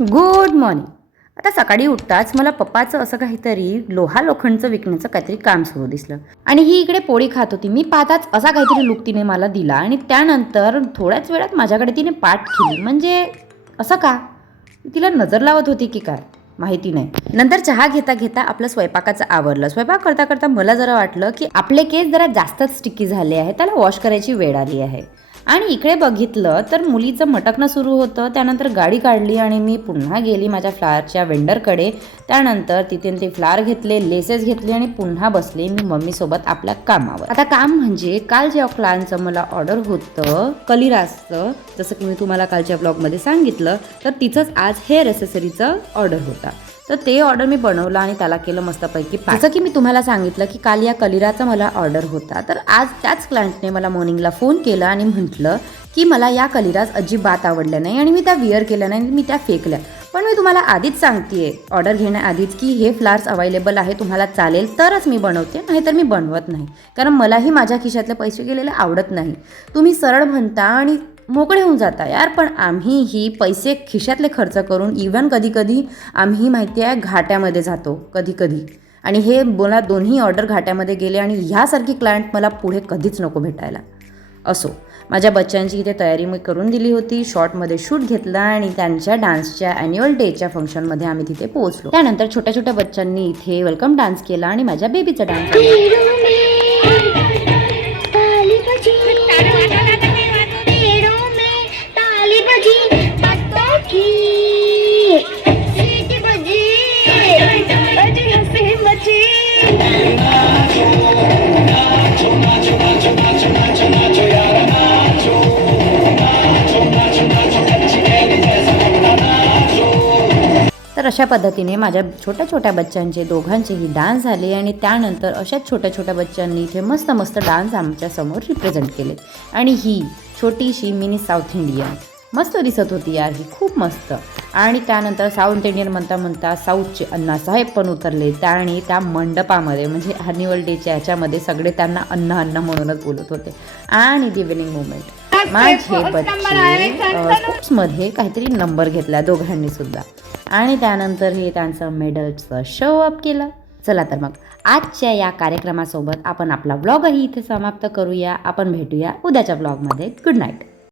Good morning. आता सकाळी उठताच मला पप्पाचं असं काहीतरी लोखंडचं विकण्याचं काहीतरी काम सुरू दिसलं आणि ही इकडे पोळी खात होती. मी पाहताच असा काहीतरी लुक तिने मला दिला आणि त्यानंतर थोड्याच वेळात माझ्याकडे तिने पाठ केली. म्हणजे असं का? तिला नजर लावत होती की काय माहिती नाही. नंतर चहा घेता घेता आपलं स्वयंपाकाचं आवरलं. स्वयंपाक करता करता मला जरा वाटलं की आपले केस जरा जास्तच स्टिकी झाले आहे, त्याला वॉश करायची वेळ आली आहे. आणि इकडे बघितलं तर मुलीचं मटकणं सुरू होतं. त्यानंतर गाडी काढली आणि मी पुन्हा गेली माझ्या फ्लावरच्या वेंडरकडे. त्यानंतर तिथे ते फ्लावर घेतले, लेसेस घेतले आणि पुन्हा बसले मी मम्मीसोबत आपल्या कामावर. आता काम म्हणजे काल ज्या क्लायंटचं मला ऑर्डर होतं कलिराजचं, जसं की मी तुम्हाला कालच्या ब्लॉगमध्ये सांगितलं, तर तिचंच आज हेअर ॲसेसरीचं ऑर्डर होता. तर ते ऑर्डर मी बनवलं आणि त्याला केलं मस्तपैकी पॅक. जसं की मी तुम्हाला सांगितलं की काल या कलिराचा मला ऑर्डर होता, तर आज त्याच क्लायंटने मला मॉर्निंगला फोन केला आणि म्हटलं की मला या कलिराज अजिबात आवडल्या नाही आणि मी त्या विअर केल्या नाही, मी त्या फेकल्या. पण मी तुम्हाला आधीच सांगतेय ऑर्डर घेण्याआधीच की हे फ्लावर्स अवेलेबल आहे, तुम्हाला चालेल तरच मी बनवते, नाहीतर मी बनवत नाही. कारण मलाही माझ्या खिशातले पैसे गेलेले आवडत नाही. तुम्ही सरळ म्हणता आणि मोकळे होऊन जाता यार. पण आम्हीही पैसे खिशातले खर्च करून इव्हन कधी कधी आम्ही माहिती आहे घाट्यामध्ये जातो कधी कधी. आणि हे मला दोन्ही ऑर्डर घाट्यामध्ये गेले आणि ह्यासारखी क्लायंट मला पुढे कधीच नको भेटायला. असो, माझ्या बच्चांची इथे तयारी मी करून दिली होती. शॉर्टमध्ये शूट घेतला आणि त्यांच्या डान्सच्या ॲन्युअल डेच्या फंक्शनमध्ये आम्ही तिथे पोहोचलो. त्यानंतर छोट्या छोट्या बच्चांनी इथे वेलकम डान्स केला आणि माझ्या बेबीचा डान्स तर अशा पद्धतीने माझ्या छोट्या छोट्या बच्चांचे दोघांचेही डान्स झाले आणि त्यानंतर अशाच छोट्या छोट्या बच्चांनी इथे मस्त मस्त डान्स आमच्यासमोर रिप्रेझेंट केले. आणि ही छोटीशी मिनी साऊथ इंडियन मस्त दिसत होती यार, ही खूप मस्त. आणि त्यानंतर साऊथ इंडियन म्हणता म्हणता साऊथचे अण्णासाहेब पण उतरले आणि त्या मंडपामध्ये म्हणजे ॲन्युअल डेच्या याच्यामध्ये सगळे त्यांना अण्णा अण्णा म्हणूनच बोलत होते. आणि द इव्हनिंग मोमेंट माझे बच्चे स्पोर्ट्समध्ये काहीतरी नंबर घेतला दोघांनी सुद्धा. आणि त्यानंतर हे त्यांचं मेडल्सचं शो अप केलं. चला तर मग आजच्या या कार्यक्रमासोबत आपण आपला ब्लॉगही इथे समाप्त करूया. आपण भेटूया उद्याच्या ब्लॉगमध्ये. Good night.